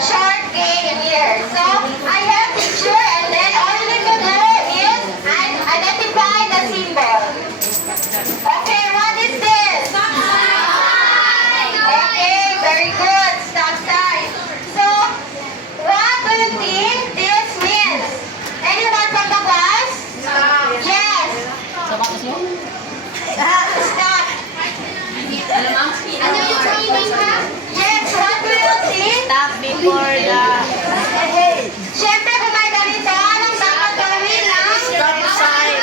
Short game here. So I have picture and then all you need to do is identify the symbol. Okay, what is this? Stop sign. Okay, very good. Stop sign. So what do you think this means? Anyone from the class? Yes. Stop. Ano yung meaning ha? Yes, what do you think? Stop before the... Siyempre, kung may ganito, anong dapat gawin ng Stop sign.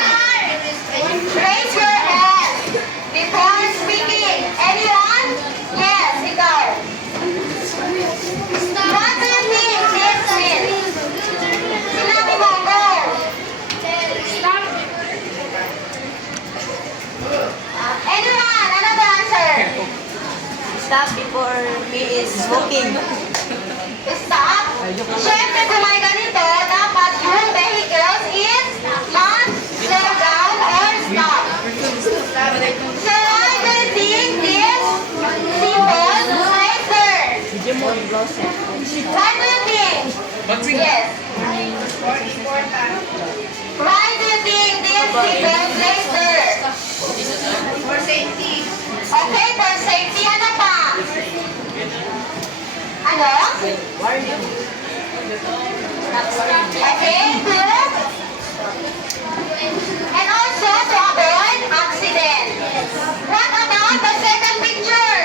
Raise your hand before speaking. Anyone? Yes, ikaw. What do you think this means? Sinabi mo, go. Anyone? Another answer? Stop before me is smoking. Stop. Siyempre, kung may ganito, dapat yung vehicles is must slow down or stop. So, why do you think this symbol right there? Why do you think? Yes. Why do you think this symbol right there? For safety. Okay, for safety. Ano pa? Ano? Okay, good. And also to avoid accident. What about the second picture?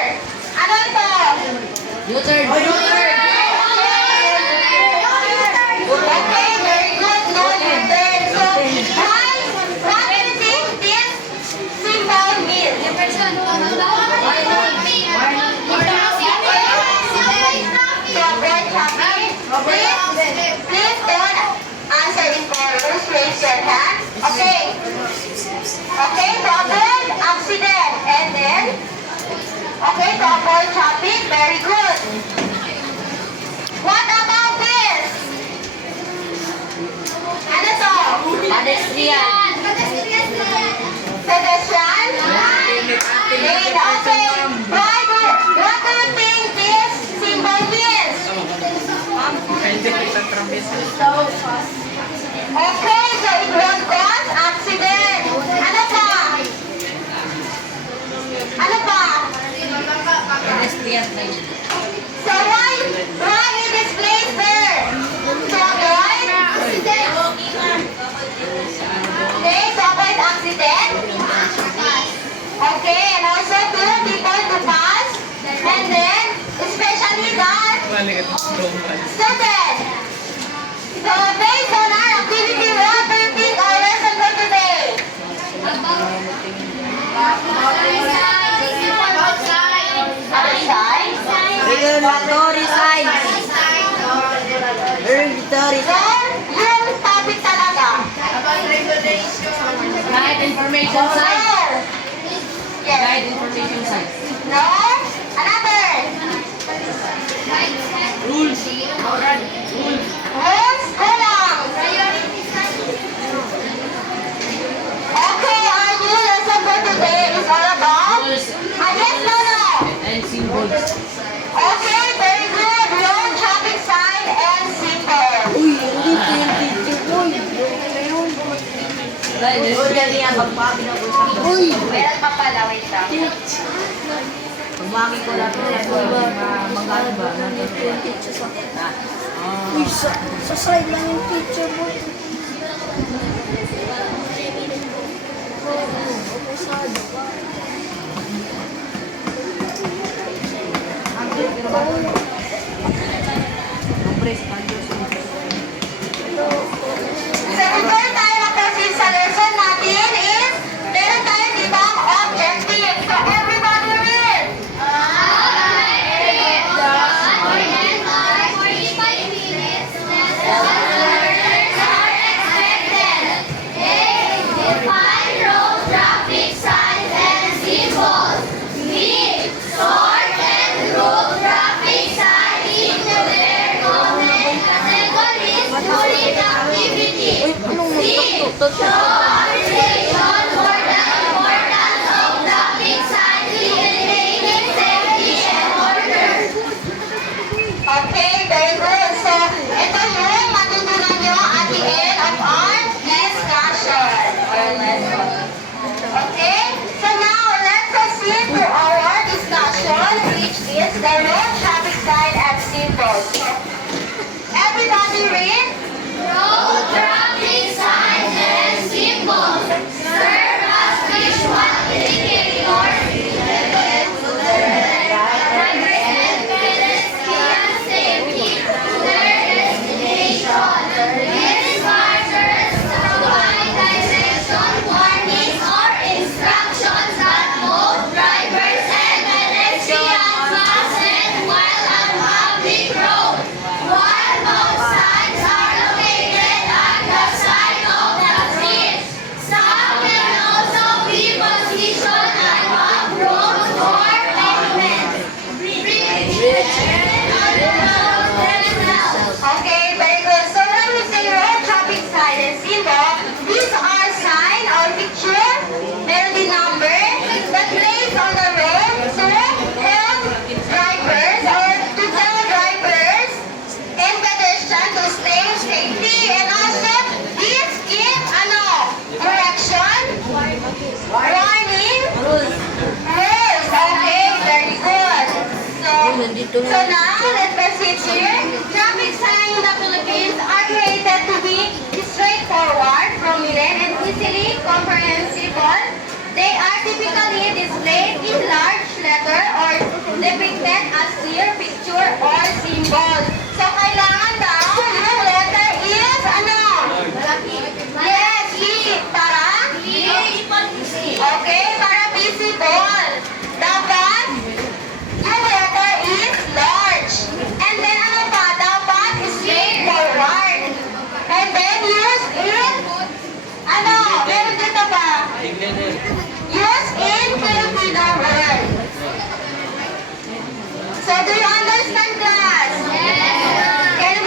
Ano ito? U-turn. Okay, very good. No U-turn. So, what do you think this symbol means? To avoid traffic. Please don't answer in chorus. Raise your hand. Okay. Okay, to avoid accident. And then, okay, to avoid traffic. Very good. What about this? Ano to? Pedestrian. Pedestrian? Lane. Okay. What do you think this symbol means? Okay, so it won't cause accident. Ano pa? Ano pa? Pedestrian lane. So why it is placed there? To avoid accident. Okay, to avoid accident. Okay, and also to people to pass. And then, especially that student. So based on our activity, what do you think our lesson for today? Outside? Regulatory signs. Regulatory So, yung topic talaga information sign. More. Yes. Guide information sign. No. Another. Rules. Rules. Kulang. Okay, our new lesson for today is all about. Rules Yes, no, no. and symbols. Okay, very good. Road, traffic sign, and symbol. Dahil nilulyan niya magpapinag-usap. Meron pa pala, wait lang. Pagmaki ko lang ito, magkano ba? Uy, sa side lang yung teacher mo. So, before tayo mag-proceed sa lesson natin is, meron tayo ibang objective. So, everybody read. Uy, anong magtututot? Okay, very good. So, ito yung matutunan nyo at the end of our discussion or lesson. Okay? So now, let's proceed to our discussion, which is the road traffic sign and symbols. So, everybody read. Road traffic signs and symbols serve as visual indicators relevant to the drivers and pedestrian safety to their destination. These markers provide direction, warnings, or instructions that both drivers and pedestrians must heed while on public road. While both signs are located at the side of the street, some can also be positioned along roads or pavements. Okay, very good. So when we say road traffic sign and symbol, these are sign or picture, meron din number, that placed on the road to help drivers or to tell drivers and pedestrians to stay safety. And also, this give direction, warning, rules. Okay, very good. So now, let's proceed here. Traffic signs in the Philippines are created to be straightforward, prominent, and easily comprehensible. They are typically displayed in large letter or depicted as clear picture or symbol. So, kailangan daw yung letter is Yes, E. Para? Okay, para visible. Dapat yung letter is large. And then ano pa? Dapat straightforward. And then use in meron dito pa? Use in Filipino word. So do you understand, class? Can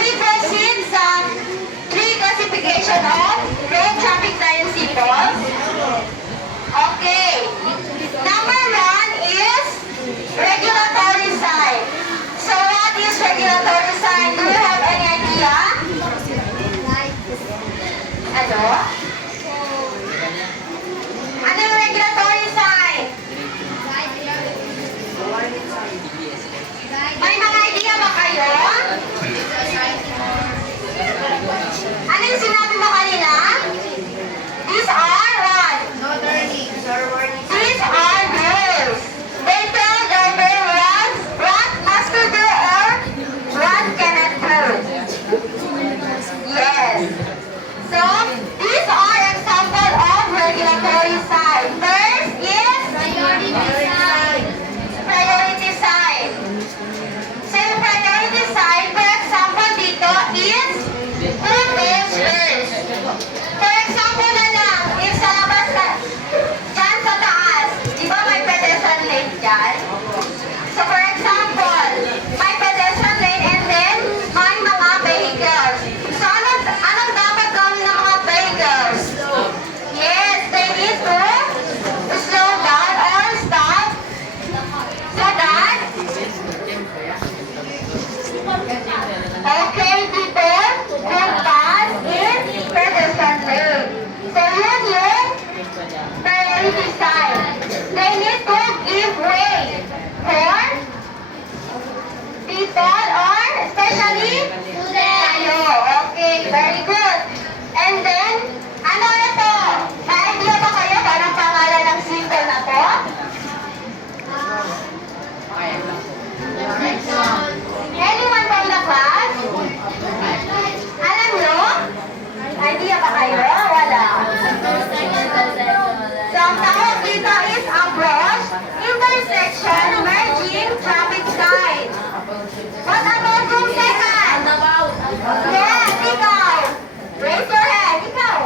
very good. And then, ano ito? May idea ba kayo kung anong pangalan ng symbol na to? Anyone from the class? Alam nyo? Idea ba kayo? Wala. So, ang tawag dito is approach, intersection, merging, traffic sign. What about room second? Yes, ikaw. Raise your hand. Ikaw.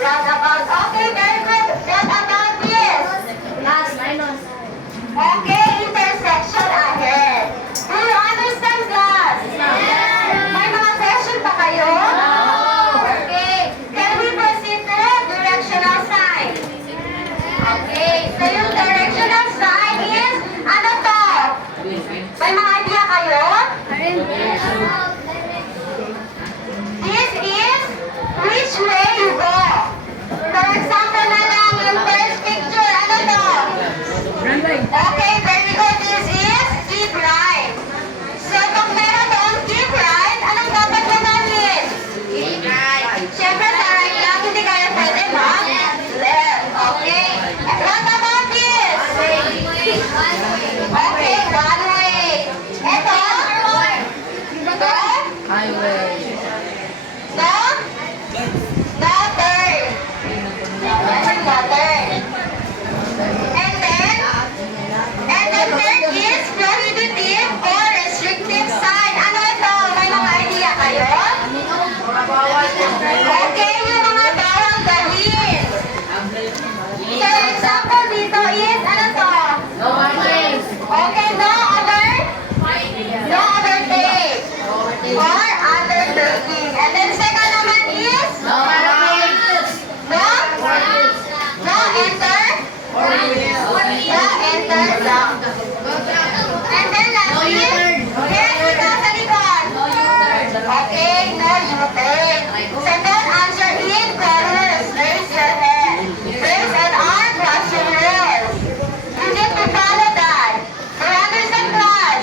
Roundabout. Okay, very good. What about this? Okay, intersection ahead. Do you understand, class? May mga question pa kayo? Okay. Can we proceed to directional sign? Okay. So yung directional sign is, ano to? May mga idea kayo? This is which way you go. For example na lang, yung first picture, ano to? Okay, very good. This is keep right. So, kung meron doon keep right, anong dapat gawin? Siyempre, sa right lang, hindi kaya pwede, ma? Left. Okay. What about this? Okay, one way. Ito? Ito? Highway. No? No turn. No turn. And then third is prohibitive or restrictive sign. Ano ito? May mga idea kayo? Okay, yung mga bawal gawin. So, example dito is, ano to? Okay, no other take. Or undertaking. And then second naman is, no enter. No enter lang. And then last is, yes, ikaw sa likod. Okay, no U-turn. Second answer is chorus. Raise your hand. Raise an arm, cross your rules. You need to follow that. Do you understand, class?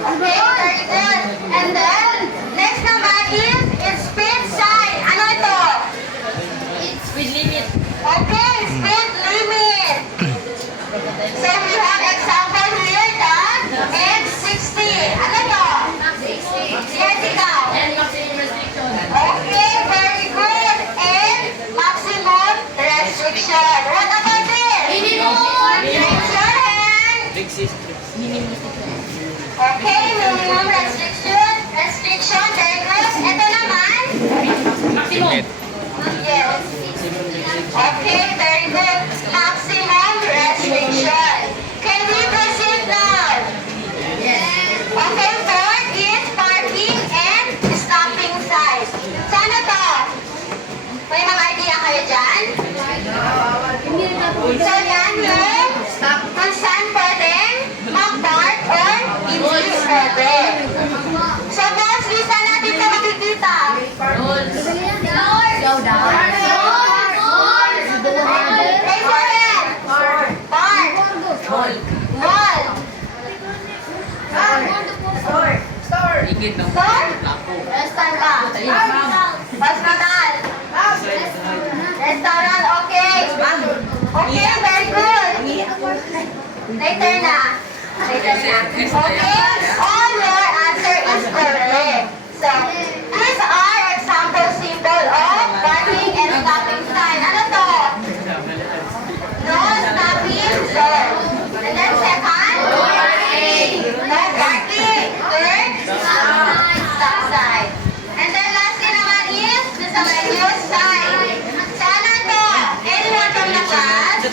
Okay, very good. And then, next naman is speed sign. Ano ito? Speed limit. Okay, speed limit. So we have example here that X60. Ano to? Yes, ikaw. Okay, very good. And maximum restriction. What about this? Raise your hand. Okay, minimum restriction. Very good. Ito naman. Yes. Okay, very good. Maximum restriction. Can we proceed now? Okay, fourth is parking and stopping sign. Sana to? May mga idea kayo dyan? So yan yung kung saan pwedeng mag-park or hindi pwede. So boss, lista natin ito makikita. Slow down. Raise your hand. Park. Mall. Igid ng Store? lako. Restaurant ka. Hospital. Restaurant, okay. Okay, very good. Later na. Okay, all your answer is correct. So, these are example symbol of parking and stopping sign. Ano to? No stopping zone. And then second? No parking. Third? Stop sign. And then lastly naman is sa may use sign. Sana to? Anyone from the class?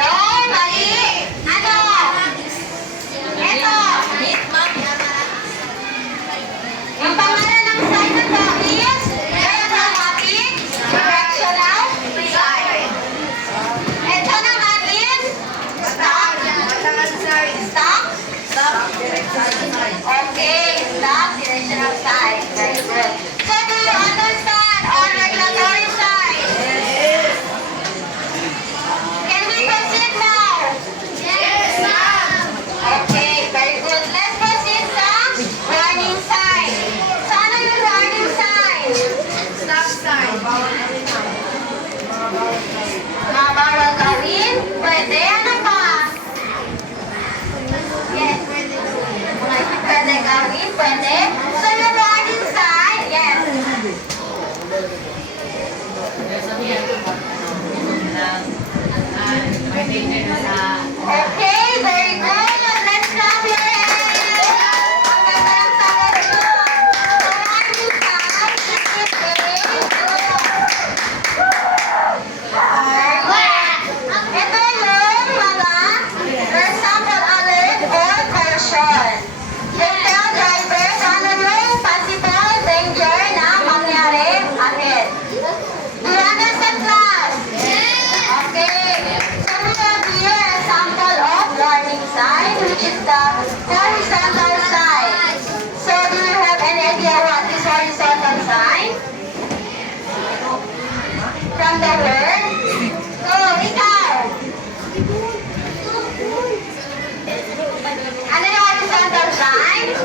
No, mali. Ano sign?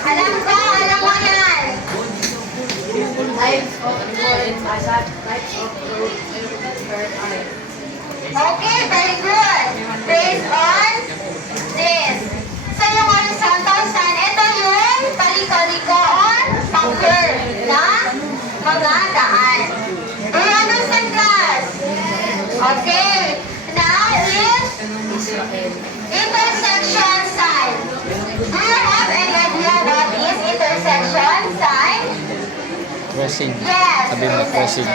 Alam ko, alam mo yan. Types of fruit. Types of fruit. Okay, very good. Based on this. So yung horizontal sign, ito yung paliko-likoon, pang-curve na mga daan. Do you understand, class? Okay. Now is intersection sign. Do you have any idea what is intersection sign? Crossing. Yes. Sabi mo, crossing.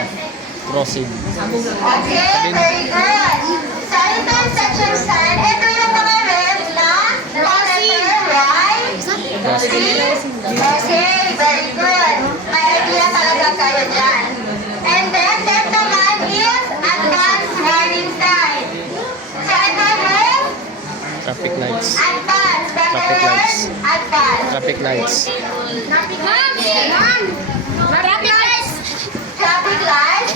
Crossing. Okay, very good. Sa intersection sign, ito yung mga red na letter Y. Okay, very good. May idea talaga kayo dyan. And then, that naman is advance warning sign. So, ito yung Traffic lights. advance. Traffic lights. Advance. Traffic lights. Traffic lights. Traffic light.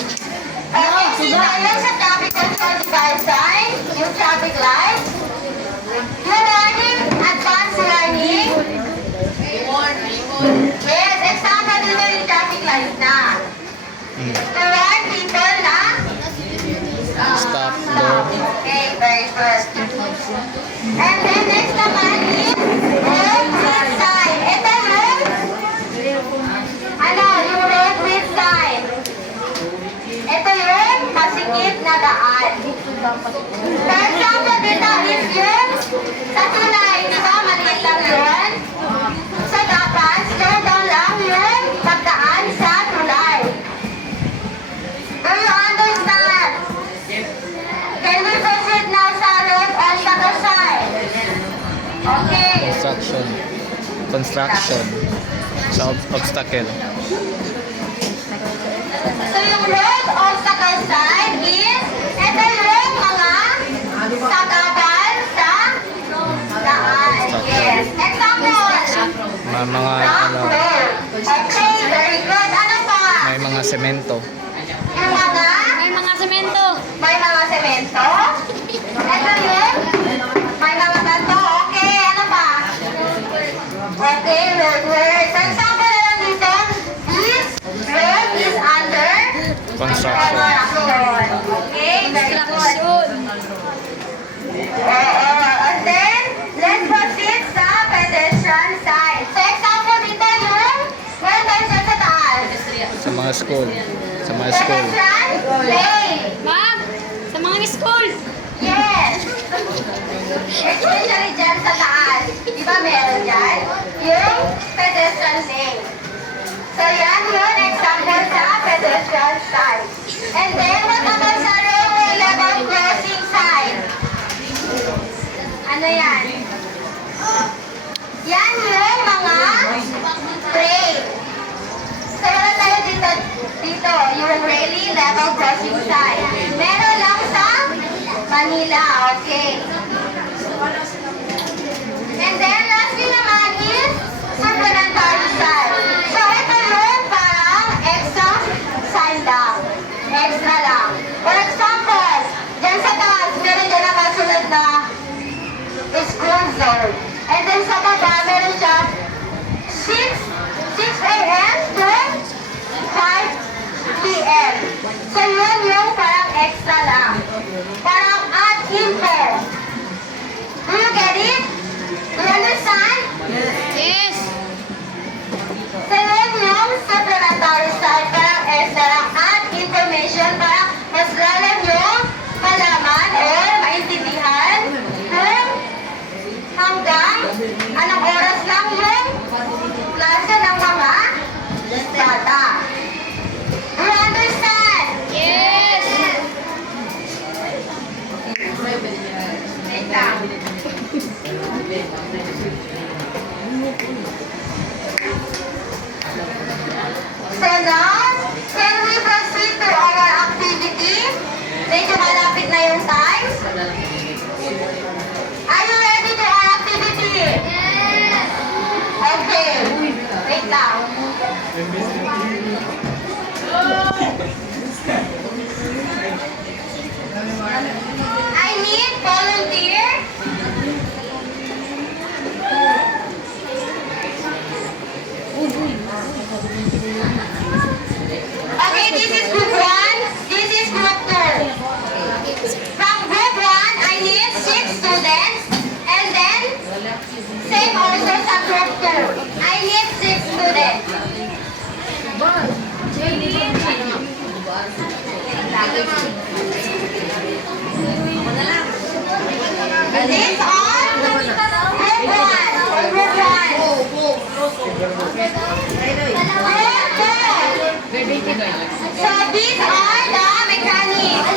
Okay, sino yung sa traffic control device sign? Yung traffic light. Yung warning, advance warning. Yes, example dito yung traffic light na. To warn people na Stop, go. Okay, very good. And then next naman is road with sign. Ito yung road with sign. Ito yung masikip na daan. For example, dito is yung sa tulay, di ba? Maliit lang yun. So dapat, slow down lang yung pagdaan sa tulay. Do you understand? Can we proceed now sa road obstacle sign? Okay. Construction. Construction. Sa obstacle. So yung road obstacle sign is, ito yung mga sagabal sa daan. Yes. Example. Mga Stop ano, road. Okay, very good. Ano pa? may mga semento. Yung mga May mga semento. may mga semento. Ito yung may mga ganto. Okay, ano pa? Okay, road work. So example na lang dito, this road is under Construction. okay, very good. Construction. And then, let's proceed sa pedestrian sign. So, example dito yung meron tayo dyan sa taas. Sa mga school. Sa mga school. Pedestrian lane. Ma'am, sa mga school. Yes. Especially dyan sa taas. Di ba meron dyan? Yung pedestrian lane. So, yan yun example sa pedestrian sign. And then, what about sa railway level crossing sign? Ano yan? Yan yung mga train. So, wala tayo dito, yung railway level crossing sign. Meron lang sa Manila, okay. And then, lastly naman is supplementary sign. So, ito yung parang extra sign lang. Extra lang. For example, dyan sa taas, meron dyan nakasunod na school zone. And then sa baba, meron siya 6 a.m. to 5 p.m. So, yun yung parang extra lang. Parang add info. Do you get it? Do you understand? Yes. So, yun yung supplementary side. Parang extra lang. Add information. Parang mas lalo yung malaman or maintindihan kung hanggang anong oras lang yung klase ng mga bata. Do you understand? Yes. Wait lang. So now, can we proceed to our activity? Medyo malapit na yung time. Are you ready to our activity? Yes. Okay. Wait lang. I need volunteer students. And then, same also sa group 2. I need 6 students. These are group 1. Group 2. So these are the mechanics.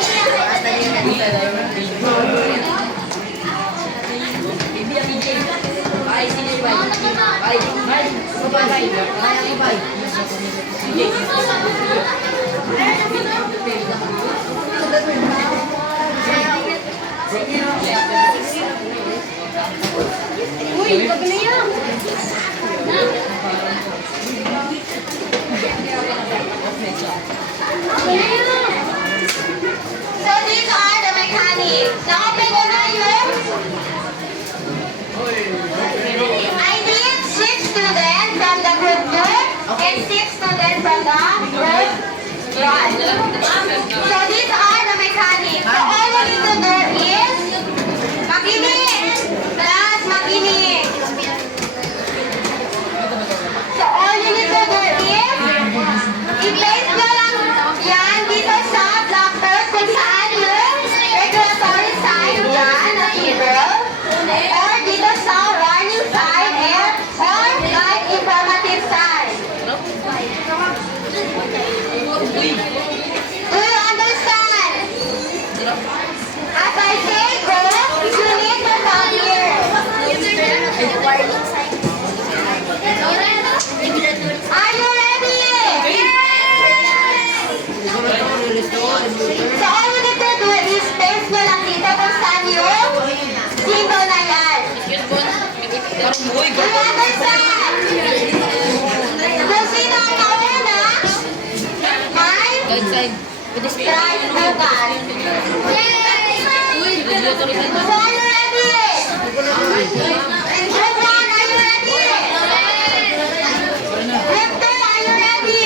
Uy, wag na yan. So these are the mechanics. Na-open ko na yung I need 6 students from the group 2 and 6 students from the group 1. So these are the mechanics. So all you need to do is makinig. Class, makinig. So all you need to do is i-place nyo lang yan dito sa blackboard kung saan yung regulatory sign yan na table or dito sa warning sign or like informative sign. Do you understand? As I say go, you need to come here. Are you ready? So all you need to do is paste nyo lang dito kung saan yung symbol na yan. Do you understand? Kung sino ang mauna, may prize bukas. So are you ready? Group 1, are you ready? Group 2, are you ready?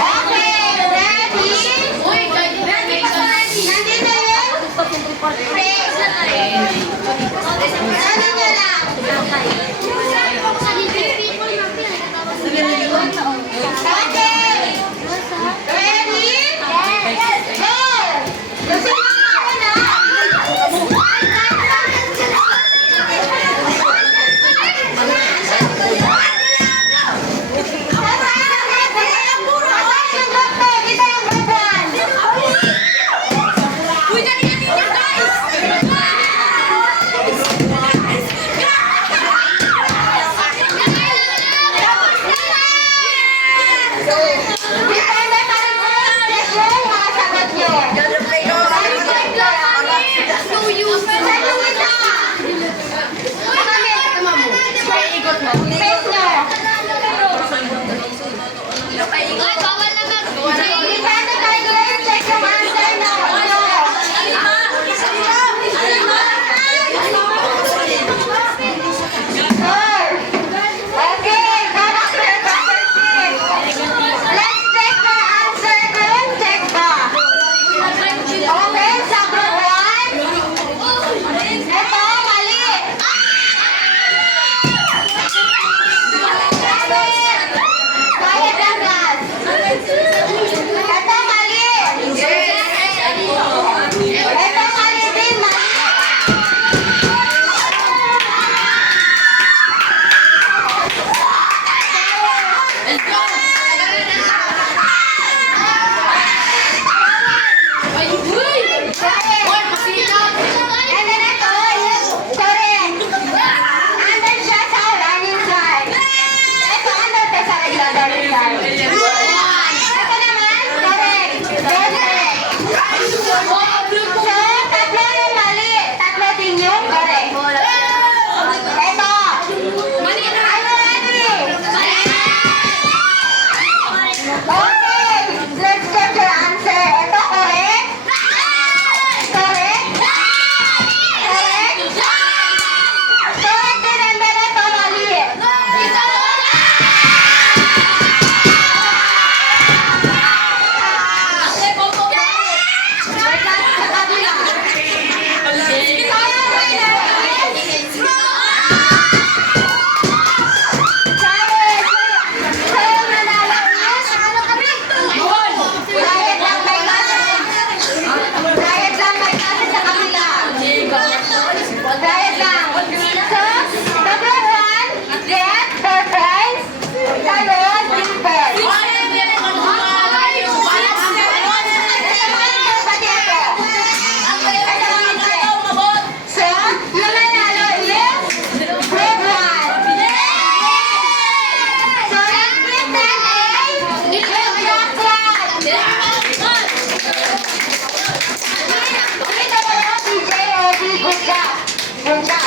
Okay, ready? Nandito yung face. Ano nyo lang? Okay. Ready? Go! Gusto nyo ako na? Yung